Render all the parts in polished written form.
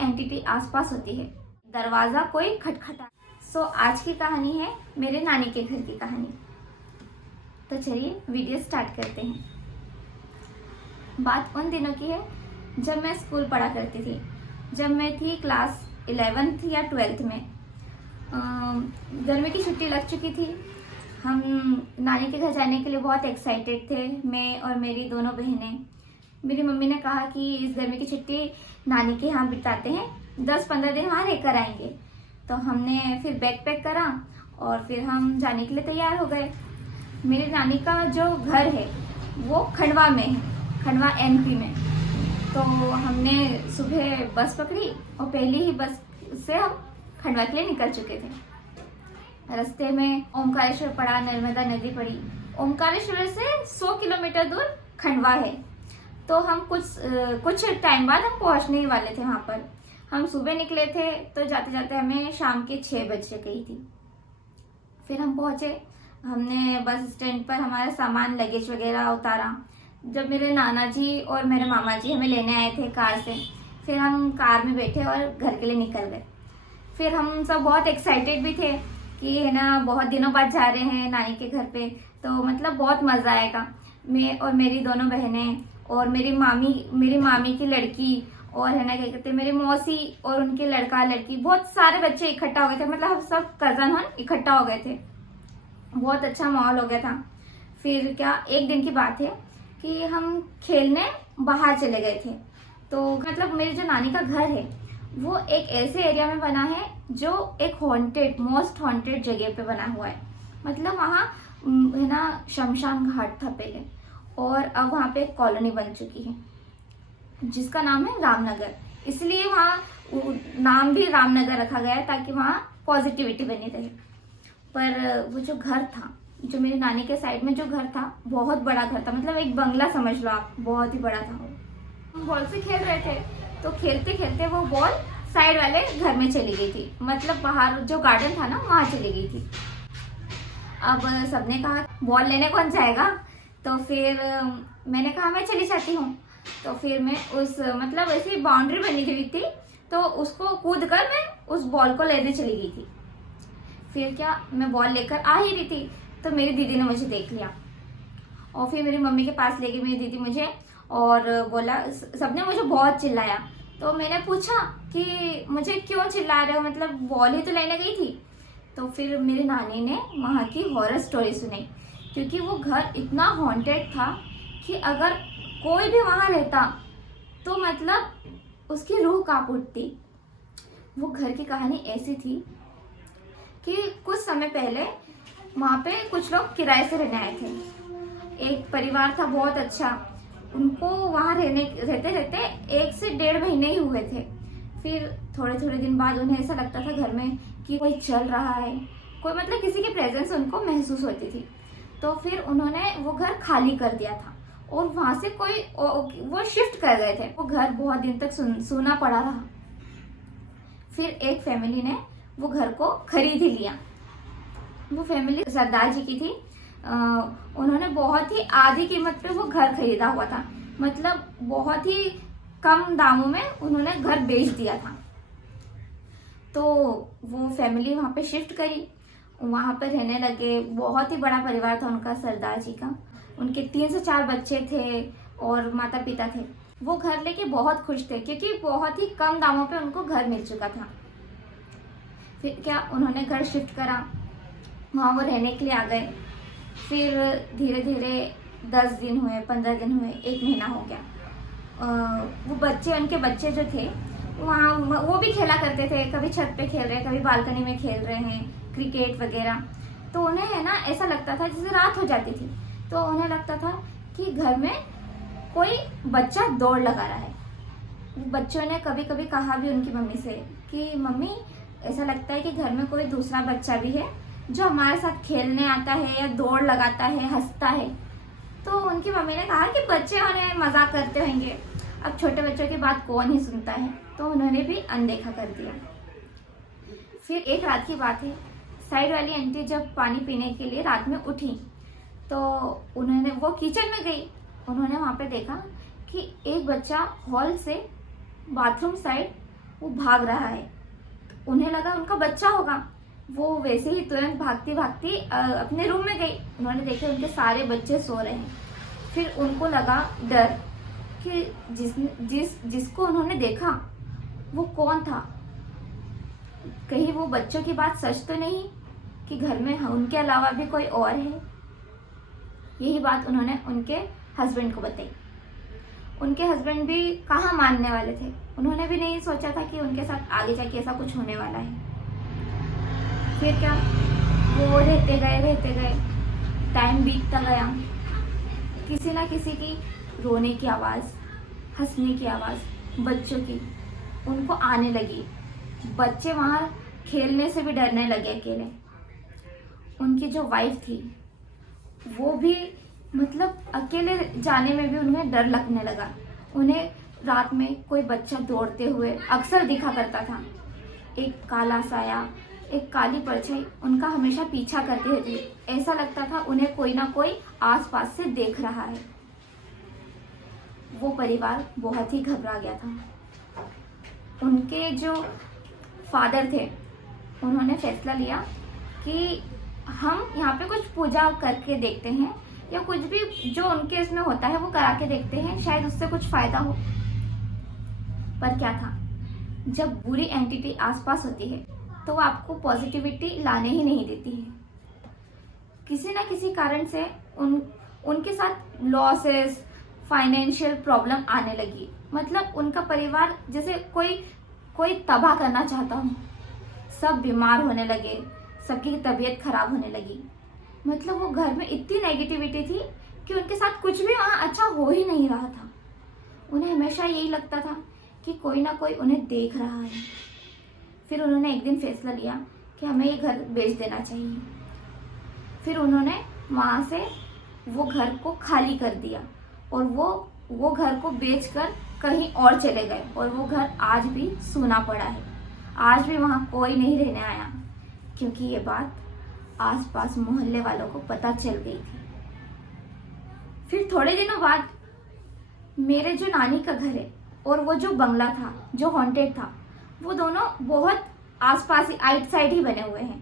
Entity आसपास होती है। दरवाजा कोई खटखटा। सो आज की कहानी है मेरे नानी के घर की कहानी। तो चलिए वीडियो स्टार्ट करते हैं। बात उन दिनों की है जब मैं स्कूल पढ़ा करती थी। जब मैं थी क्लास 11th या 12th में। गर्मी की छुट्टी लग चुकी थी। हम नानी के घर जाने के लिए बहुत एक्साइटेड थे, मैं और मेरी दोनों बहनें। मेरी मम्मी ने कहा कि इस गर्मी की छुट्टी नानी के यहाँ बिताते हैं, 10-15 दिन वहाँ रहकर आएंगे। तो हमने फिर बैग पैक करा और फिर हम जाने के लिए तैयार हो गए। मेरी नानी का जो घर है वो खंडवा में है, खंडवा MP में। तो हमने सुबह बस पकड़ी और पहली ही बस से हम खंडवा के लिए निकल चुके थे। रास्ते में ओमकारेश्वर पड़ा, नर्मदा नदी पड़ी। ओमकारेश्वर से 100 किलोमीटर दूर खंडवा है। तो हम कुछ टाइम बाद हम पहुंचने ही वाले थे वहां पर। हम सुबह निकले थे तो जाते जाते हमें शाम के 6 बज गई थी। फिर हम पहुंचे। हमने बस स्टैंड पर हमारा सामान, लगेज वगैरह उतारा। जब मेरे नाना जी और मेरे मामा जी हमें लेने आए थे कार से, फिर हम कार में बैठे और घर के लिए निकल गए। फिर हम सब बहुत एक्साइटेड भी थे कि है ना, बहुत दिनों बाद जा रहे हैं नानी के घर पे, तो मतलब बहुत मजा आएगा। मैं और मेरी दोनों बहनें और मेरी मामी की लड़की और है ना क्या कहते हैं मेरी मौसी और उनके लड़का लड़की, बहुत सारे बच्चे इकट्ठा हो गए थे। मतलब हम सब कजन हम इकट्ठा हो गए थे। बहुत अच्छा माहौल हो गया था। फिर क्या, एक दिन की बात है कि हम खेलने बाहर चले गए थे। तो मतलब मेरी जो नानी का घर है वो एक ऐसे एरिया में बना है जो एक मोस्ट हॉन्टेड जगह पे बना हुआ है। मतलब वहाँ है ना शमशान घाट था पहले, और अब वहाँ पे एक कॉलोनी बन चुकी है जिसका नाम है रामनगर। इसलिए वहाँ नाम भी रामनगर रखा गया है ताकि वहाँ पॉजिटिविटी बनी रहे। पर वो जो घर था, जो मेरी नानी के साइड में जो घर था, बहुत बड़ा घर था। मतलब एक बंगला समझ लो आप, बहुत ही बड़ा था। हम बॉल से खेल रहे थे तो खेलते खेलते वो बॉल साइड वाले घर में चली गई थी। मतलब बाहर जो गार्डन था ना वहां चली गई थी। अब सबने कहा बॉल लेने कौन जाएगा, तो फिर मैंने कहा मैं चली जाती हूँ। तो फिर मैं मतलब ऐसी बाउंड्री बनी हुई थी तो उसको कूद कर मैं उस बॉल को लेने चली गई थी। फिर क्या, मैं बॉल लेकर आ ही रही थी तो मेरी दीदी ने मुझे देख लिया और फिर मेरी मम्मी के पास ले गई मेरी दीदी मुझे और बोला, सबने मुझे बहुत चिल्लाया। तो मैंने पूछा कि मुझे क्यों चिल्ला रहे हो, मतलब बॉल ही तो लेने गई थी। तो फिर मेरी नानी ने वहाँ की हॉरर स्टोरी सुनाई, क्योंकि वो घर इतना हॉन्टेड था कि अगर कोई भी वहाँ रहता तो मतलब उसकी रूह कांप उठती। वो घर की कहानी ऐसी थी कि कुछ समय पहले वहाँ पे कुछ लोग किराए से रहने आए थे। एक परिवार था बहुत अच्छा, उनको वहाँ रहते रहते 1 से 1.5 महीने ही हुए थे। फिर थोड़े दिन बाद उन्हें ऐसा लगता था घर में कि कोई चल रहा है, कोई मतलब किसी की प्रेजेंस उनको महसूस होती थी। तो फिर उन्होंने वो घर खाली कर दिया था और वहां से वो शिफ्ट कर गए थे। वो घर बहुत दिन तक सूना पड़ा रहा। फिर एक फैमिली ने वो घर को खरीद ही लिया। वो फैमिली सरदार जी की थी। उन्होंने बहुत ही आधी कीमत पे वो घर खरीदा हुआ था। मतलब बहुत ही कम दामों में उन्होंने घर बेच दिया था। तो वो फैमिली वहां पे शिफ्ट करी, वहां पर रहने लगे। बहुत ही बड़ा परिवार था उनका, सरदार जी का। उनके 3 से 4 बच्चे थे और माता पिता थे। वो घर लेके बहुत खुश थे क्योंकि बहुत ही कम दामों पे उनको घर मिल चुका था। फिर क्या, उन्होंने घर शिफ्ट करा, वहाँ वो रहने के लिए आ गए। फिर धीरे धीरे 10 दिन हुए, 15 दिन हुए, 1 महीना हो गया। वो बच्चे, उनके बच्चे जो थे वहाँ वो भी खेला करते थे। कभी छत पे खेल रहे हैं, कभी बालकनी में खेल रहे हैं, क्रिकेट वगैरह। तो उन्हें है ना ऐसा लगता था जैसे रात हो जाती थी तो उन्हें लगता था कि घर में कोई बच्चा दौड़ लगा रहा है। बच्चों ने कभी कभी कहा भी उनकी मम्मी से कि मम्मी, ऐसा लगता है कि घर में कोई दूसरा बच्चा भी है जो हमारे साथ खेलने आता है या दौड़ लगाता है, हंसता है। तो उनकी मम्मी ने कहा कि बच्चे उन्हें मजाक करते होंगे, अब छोटे बच्चों की बात कौन ही सुनता है। तो उन्होंने भी अनदेखा कर दिया। फिर एक रात की बात है, साइड वाली आंटी जब पानी पीने के लिए रात में उठी तो वो किचन में गई। उन्होंने वहां पे देखा कि एक बच्चा हॉल से बाथरूम साइड वो भाग रहा है। उन्हें लगा उनका बच्चा होगा। वो वैसे ही तुरंत भागती भागती अपने रूम में गई। उन्होंने देखा उनके सारे बच्चे सो रहे हैं। फिर उनको लगा डर कि जिसको उन्होंने देखा वो कौन था, कहीं वो बच्चों की बात सच तो नहीं कि घर में उनके अलावा भी कोई और है। यही बात उन्होंने उनके हस्बैंड को बताई। उनके हस्बैंड भी कहाँ मानने वाले थे। उन्होंने भी नहीं सोचा था कि उनके साथ आगे जाके ऐसा कुछ होने वाला है। फिर क्या, वो रहते गए, टाइम बीतता गया। किसी ना किसी की रोने की आवाज़, हंसने की आवाज़ बच्चों की उनको आने लगी। बच्चे वहाँ खेलने से भी डरने लगे अकेले। उनकी जो वाइफ थी वो भी मतलब अकेले जाने में भी उन्हें डर लगने लगा। उन्हें रात में कोई बच्चा दौड़ते हुए अक्सर दिखा करता था। एक काला साया, एक काली परछाई उनका हमेशा पीछा करती रहती। ऐसा लगता था उन्हें कोई ना कोई आसपास से देख रहा है। वो परिवार बहुत ही घबरा गया था। उनके जो फादर थे उन्होंने फैसला लिया कि हम यहाँ पे कुछ पूजा करके देखते हैं या कुछ भी जो उनके इसमें होता है वो करा के देखते हैं, शायद उससे कुछ फायदा हो। पर क्या था, जब बुरी एंटिटी आसपास होती है तो वो आपको पॉजिटिविटी लाने ही नहीं देती है। किसी ना किसी कारण से उनके साथ लॉसेस, फाइनेंशियल प्रॉब्लम आने लगी। मतलब उनका परिवार जैसे कोई तबाह करना चाहता हूँ। सब बीमार होने लगे, सबकी तबीयत खराब होने लगी। मतलब वो घर में इतनी नेगेटिविटी थी कि उनके साथ कुछ भी वहाँ अच्छा हो ही नहीं रहा था। उन्हें हमेशा यही लगता था कि कोई ना कोई उन्हें देख रहा है। फिर उन्होंने एक दिन फैसला लिया कि हमें ये घर बेच देना चाहिए। फिर उन्होंने वहाँ से वो घर को खाली कर दिया और वो घर को बेचकर कहीं और चले गए। और वो घर आज भी सूना पड़ा है। आज भी वहाँ कोई नहीं रहने आया, क्योंकि ये बात आसपास मोहल्ले वालों को पता चल गई थी। फिर थोड़े दिनों बाद मेरे जो नानी का घर है और वो जो बंगला था जो हॉन्टेड था, वो दोनों बहुत आसपास ही आइट साइड ही बने हुए हैं।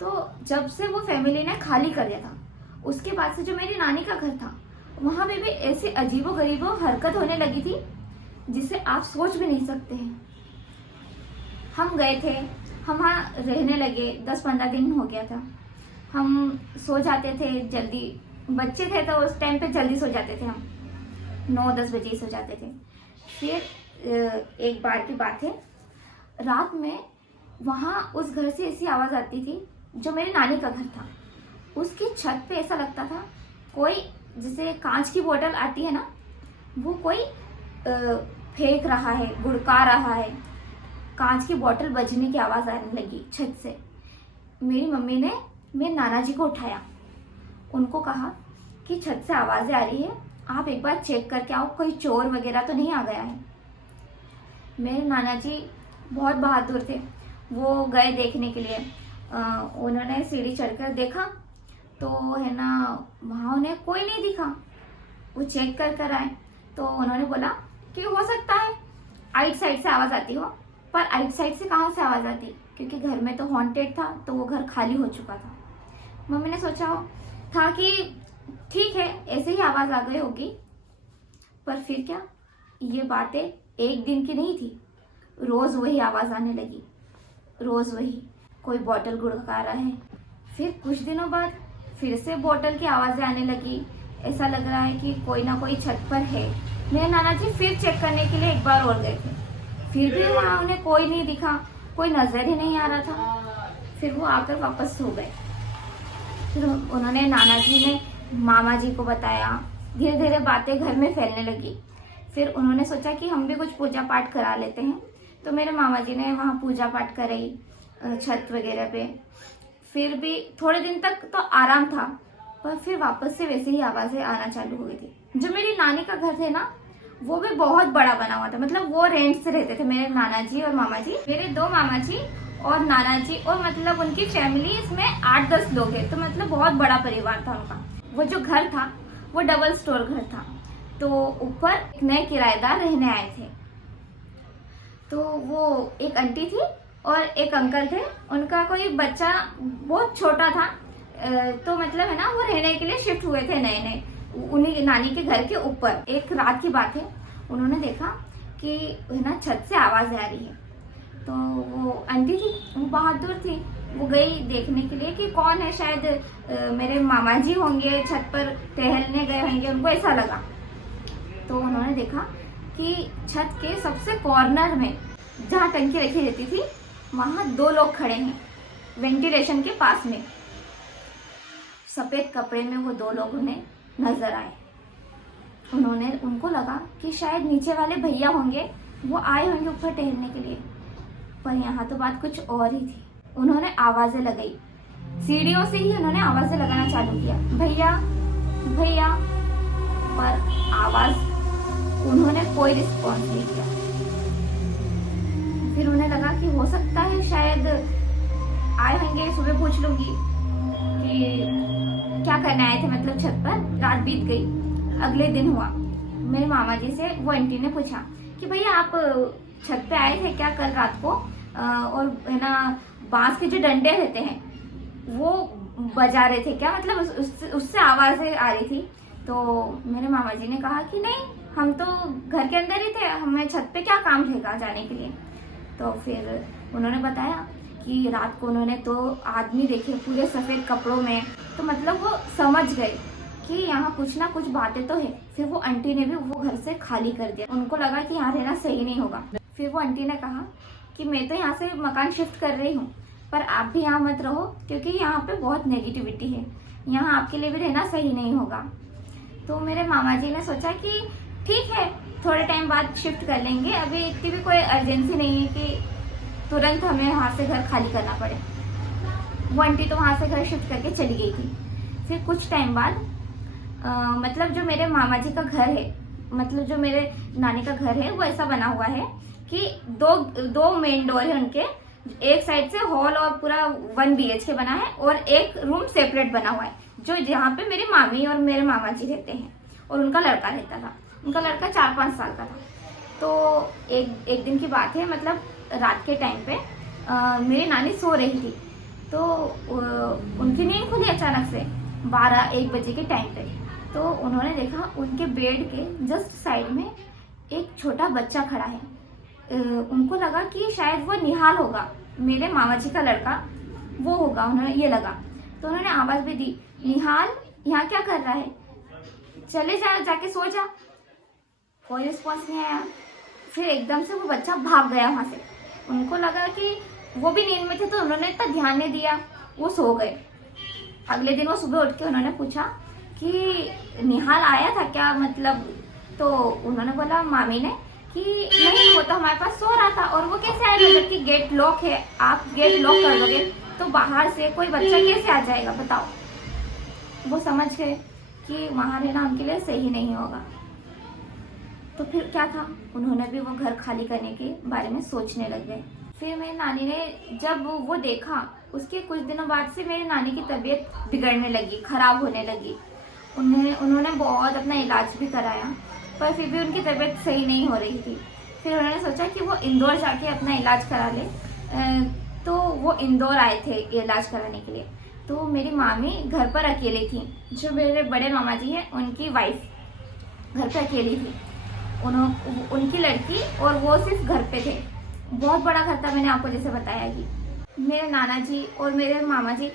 तो जब से वो फैमिली ने खाली कर दिया था, उसके बाद से जो मेरी नानी का घर था वहां पे भी ऐसे अजीबो गरीबो हरकत होने लगी थी जिसे आप सोच भी नहीं सकते हैं। हम गए थे, हम वहाँ रहने लगे। 10-15 दिन हो गया था। हम सो जाते थे जल्दी, बच्चे थे तो उस टाइम पे जल्दी सो जाते थे। हम 9-10 बजे सो जाते थे। फिर एक बार की बात है, रात में वहाँ उस घर से ऐसी आवाज़ आती थी, जो मेरी नानी का घर था उसकी छत पे ऐसा लगता था कोई, जैसे कांच की बोतल आती है ना, वो कोई फेंक रहा है, गुड़का रहा है। कांच की बोतल बजने की आवाज़ आने लगी छत से। मेरी मम्मी ने मेरे नाना जी को उठाया, उनको कहा कि छत से आवाज़ें आ रही है, आप एक बार चेक करके आओ, कोई चोर वगैरह तो नहीं आ गया है। मेरे नाना जी बहुत बहादुर थे, वो गए देखने के लिए। उन्होंने सीढ़ी चढ़कर देखा तो है ना, वहाँ उन्हें कोई नहीं दिखा। वो चेक कर आए तो उन्होंने बोला कि हो सकता है आइट साइड से आवाज़ आती हो। पर आइट साइड से कहाँ से आवाज़ आती, क्योंकि घर में तो हॉन्टेड था, तो वो घर खाली हो चुका था। मम्मी ने सोचा हो था कि ठीक है ऐसे ही आवाज़ आ गई होगी। पर फिर क्या, ये बातें एक दिन की नहीं थी। रोज़ वही आवाज़ आने लगी, रोज़ वही, कोई बॉटल गुड़का रहा है। फिर कुछ दिनों बाद फिर से बोतल की आवाज़ें आने लगी। ऐसा लग रहा है कि कोई ना कोई छत पर है। मेरे नाना जी फिर चेक करने के लिए एक बार और गए थे, फिर भी वहाँ उन्हें कोई नहीं दिखा, कोई नजर ही नहीं आ रहा था। फिर वो आकर वापस सो गए। फिर उन्होंने नाना जी ने मामा जी को बताया। धीरे धीरे बातें घर में फैलने लगी। फिर उन्होंने सोचा कि हम भी कुछ पूजा पाठ करा लेते हैं। तो मेरे मामा जी ने वहाँ पूजा पाठ कराई छत वगैरह पे। फिर भी थोड़े दिन तक तो आराम था, पर फिर वापस से वैसे ही आवाज़ें आना चालू हो गई थी। जो मेरी नानी का घर थे ना, वो भी बहुत बड़ा बना हुआ था। मतलब वो रेंट से रहते थे मेरे नाना जी और मामा जी, मेरे 2 मामा जी और नाना जी, और मतलब उनकी फैमिली, इसमें 8-10 लोग हैं। तो मतलब बहुत बड़ा परिवार था उनका। वो जो घर था वो डबल स्टोर घर था। तो ऊपर एक नए किराएदार रहने आए थे। तो वो एक आंटी थी और एक अंकल थे। उनका कोई बच्चा बहुत छोटा था, तो मतलब है ना, वो रहने के लिए शिफ्ट हुए थे नए नए उन्हीं नानी के घर के ऊपर। एक रात की बात है, उन्होंने देखा कि है ना छत से आवाज आ रही है। तो वो आंटी थी, वो बहुत दूर थी, वो गई देखने के लिए कि कौन है, शायद मेरे मामा जी होंगे, छत पर टहलने गए होंगे, उनको ऐसा लगा। तो उन्होंने देखा कि छत के सबसे कॉर्नर में जहाँ टंकी रखी रहती थी वहां 2 लोग खड़े हैं वेंटिलेशन के पास में। सफेद कपड़े में वो 2 लोग उन्हें नजर आए। उनको लगा कि शायद नीचे वाले भैया होंगे, वो आए होंगे ऊपर टहलने के लिए। पर यहाँ तो बात कुछ और ही थी। उन्होंने आवाजें लगाई, सीढ़ियों से ही उन्होंने आवाजें लगाना चालू किया, भैया भैया, पर आवाज उन्होंने कोई रिस्पॉन्स नहीं किया। फिर उन्हें लगा कि हो सकता है शायद आए होंगे, सुबह पूछ लूंगी कि क्या करने आए थे, मतलब छत पर। रात बीत गई, अगले दिन हुआ, मेरे मामा जी से वो आंटी ने पूछा कि भैया आप छत पे आए थे क्या कल रात को, और है ना बांस के जो डंडे रहते हैं वो बजा रहे थे क्या, मतलब उससे आवाजें आ रही थी। तो मेरे मामा जी ने कहा कि नहीं, हम तो घर के अंदर ही थे, हमें छत पे क्या काम रहेगा जाने के लिए। तो फिर उन्होंने बताया कि रात को उन्होंने 2 आदमी देखे पूरे सफेद कपड़ों में। तो मतलब वो समझ गए कि यहाँ कुछ ना कुछ बातें तो है। फिर वो आंटी ने भी वो घर से खाली कर दिया, उनको लगा कि यहाँ रहना सही नहीं होगा। फिर वो आंटी ने कहा कि मैं तो यहाँ से मकान शिफ्ट कर रही हूँ, पर आप भी यहाँ मत रहो, क्योंकि यहाँ पे बहुत नेगेटिविटी है, यहाँ आपके लिए भी रहना सही नहीं होगा। तो मेरे मामा जी ने सोचा कि ठीक है, थोड़े टाइम बाद शिफ्ट कर लेंगे, अभी इतनी भी कोई अर्जेंसी नहीं है कि तुरंत हमें वहाँ से घर खाली करना पड़े। वो आंटी तो वहाँ से घर शिफ्ट करके चली गई थी। फिर कुछ टाइम बाद मतलब जो मेरे मामा जी का घर है, मतलब जो मेरे नानी का घर है, वो ऐसा बना हुआ है कि दो मेन डोर है उनके। एक साइड से हॉल और पूरा 1 BHK बना है, और एक रूम सेपरेट बना हुआ है, जो जहाँ पे मेरी मामी और मेरे मामा जी रहते हैं, और उनका लड़का रहता था। उनका लड़का 4-5 साल का था। तो एक दिन की बात है, मतलब रात के टाइम पे मेरी नानी सो रही थी। तो उनकी नींद खुली अचानक से 12-1 बजे के टाइम पे। तो उन्होंने देखा उनके बेड के जस्ट साइड में एक छोटा बच्चा खड़ा है। उनको लगा कि शायद वो निहाल होगा, मेरे मामा जी का लड़का वो होगा, उन्हें ये लगा। तो उन्होंने आवाज भी दी, निहाल यहाँ क्या कर रहा है, चले जाके सो जा। कोई रिस्पॉन्स नहीं आया। फिर एकदम से वो बच्चा भाग गया वहां से। उनको लगा कि वो भी नींद में थे, तो उन्होंने इतना ध्यान नहीं दिया, वो सो गए। अगले दिन वो सुबह उठ के उन्होंने पूछा कि निहाल आया था क्या, मतलब। तो उन्होंने बोला मामी ने कि नहीं, वो तो हमारे पास सो रहा था, और वो कैसे आएगा जबकि गेट लॉक है, आप गेट लॉक कर दोगे तो बाहर से कोई बच्चा कैसे आ जाएगा, बताओ। वो समझ गए कि वहां रहना उनके लिए सही नहीं होगा। तो फिर क्या था, उन्होंने भी वो घर खाली करने के बारे में सोचने लग गए। फिर मेरी नानी ने जब वो देखा, उसके कुछ दिनों बाद से मेरी नानी की तबीयत बिगड़ने लगी, खराब होने लगी। उन्होंने बहुत अपना इलाज भी कराया, पर फिर भी उनकी तबीयत सही नहीं हो रही थी। फिर उन्होंने सोचा कि वो इंदौर जाके अपना इलाज करा ले। तो वो इंदौर आए थे इलाज कराने के लिए। तो मेरी मामी घर पर अकेली थी, जो मेरे बड़े मामा जी हैं उनकी वाइफ घर पे अकेली थी। उनकी लड़की और वो सिर्फ घर पे थे। बहुत बड़ा घर था, मैंने आपको जैसे बताया कि मेरे नाना जी और मेरे मामा जी,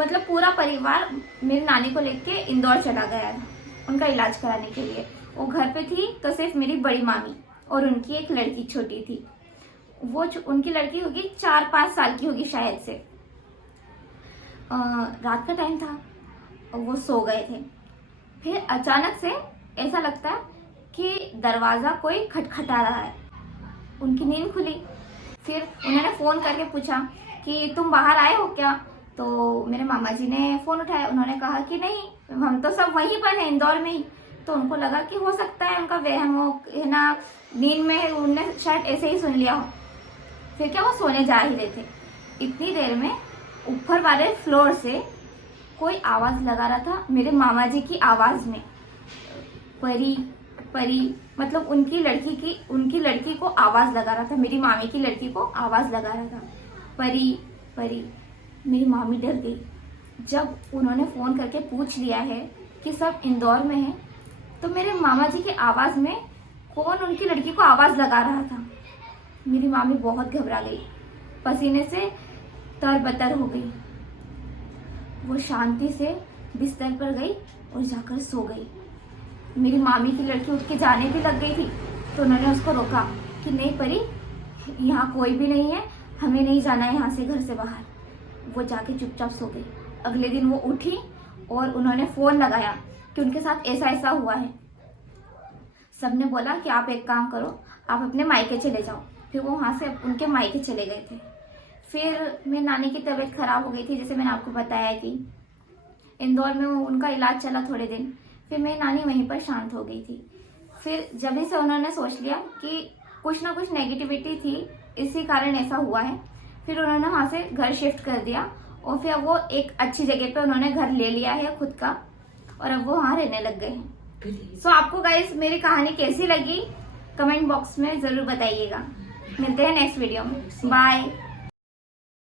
मतलब पूरा परिवार मेरी नानी को लेके इंदौर चला गया था उनका इलाज कराने के लिए। वो घर पे थी तो सिर्फ मेरी बड़ी मामी और उनकी एक लड़की छोटी थी। वो उनकी लड़की होगी 4-5 साल की होगी शायद से। रात का टाइम था, वो सो गए थे। फिर अचानक से ऐसा लगता है कि दरवाजा कोई खटखटा रहा है। उनकी नींद खुली। फिर उन्होंने फोन करके पूछा कि तुम बाहर आए हो क्या। तो मेरे मामा जी ने फोन उठाया। उन्होंने कहा कि नहीं, हम तो सब वहीं पर हैं, इंदौर में ही। तो उनको लगा कि हो सकता है उनका वहम हो, है ना, नींद में उन्होंने शायद ऐसे ही सुन लिया हो। फिर क्या, वो सोने जा ही रहे थे। इतनी देर में ऊपर वाले फ्लोर से कोई आवाज लगा रहा था मेरे मामा जी की आवाज में, परी परी मतलब उनकी लड़की को आवाज लगा रहा था, मेरी मामी की लड़की को आवाज लगा रहा था, परी परी। मेरी मामी डर गई। जब उन्होंने फोन करके पूछ लिया है कि सब इंदौर में है, तो मेरे मामा जी की आवाज में कौन उनकी लड़की को आवाज लगा रहा था। मेरी मामी बहुत घबरा गई, पसीने से तरबतर हो गई। वो शांति से बिस्तर पर गई और जाकर सो गई। मेरी मामी की लड़की उठ के जाने भी लग गई थी, तो उन्होंने उसको रोका कि नहीं परी, यहाँ कोई भी नहीं है, हमें नहीं जाना है यहाँ से, घर से बाहर। वो जाके चुपचाप सो गई। अगले दिन वो उठी और उन्होंने फोन लगाया कि उनके साथ ऐसा ऐसा हुआ है। सबने बोला कि आप एक काम करो, आप अपने मायके चले जाओ। फिर वो वहाँ से उनके मायके चले गए थे। फिर मेरी नानी की तबीयत खराब हो गई थी, जैसे मैंने आपको बताया कि इंदौर में उनका इलाज चला थोड़े दिन। फिर मेरी नानी वहीं पर शांत हो गई थी। फिर जब से उन्होंने सोच लिया कि कुछ ना कुछ नेगेटिविटी थी, इसी कारण ऐसा हुआ है। फिर उन्होंने वहाँ से घर शिफ्ट कर दिया और फिर वो एक अच्छी जगह पे उन्होंने घर ले लिया है खुद का, और अब वो वहाँ रहने लग गए हैं। सो आपको गाइस मेरी कहानी कैसी लगी कमेंट बॉक्स में जरूर बताइएगा। मिलते हैं नेक्स्ट वीडियो में। बाय।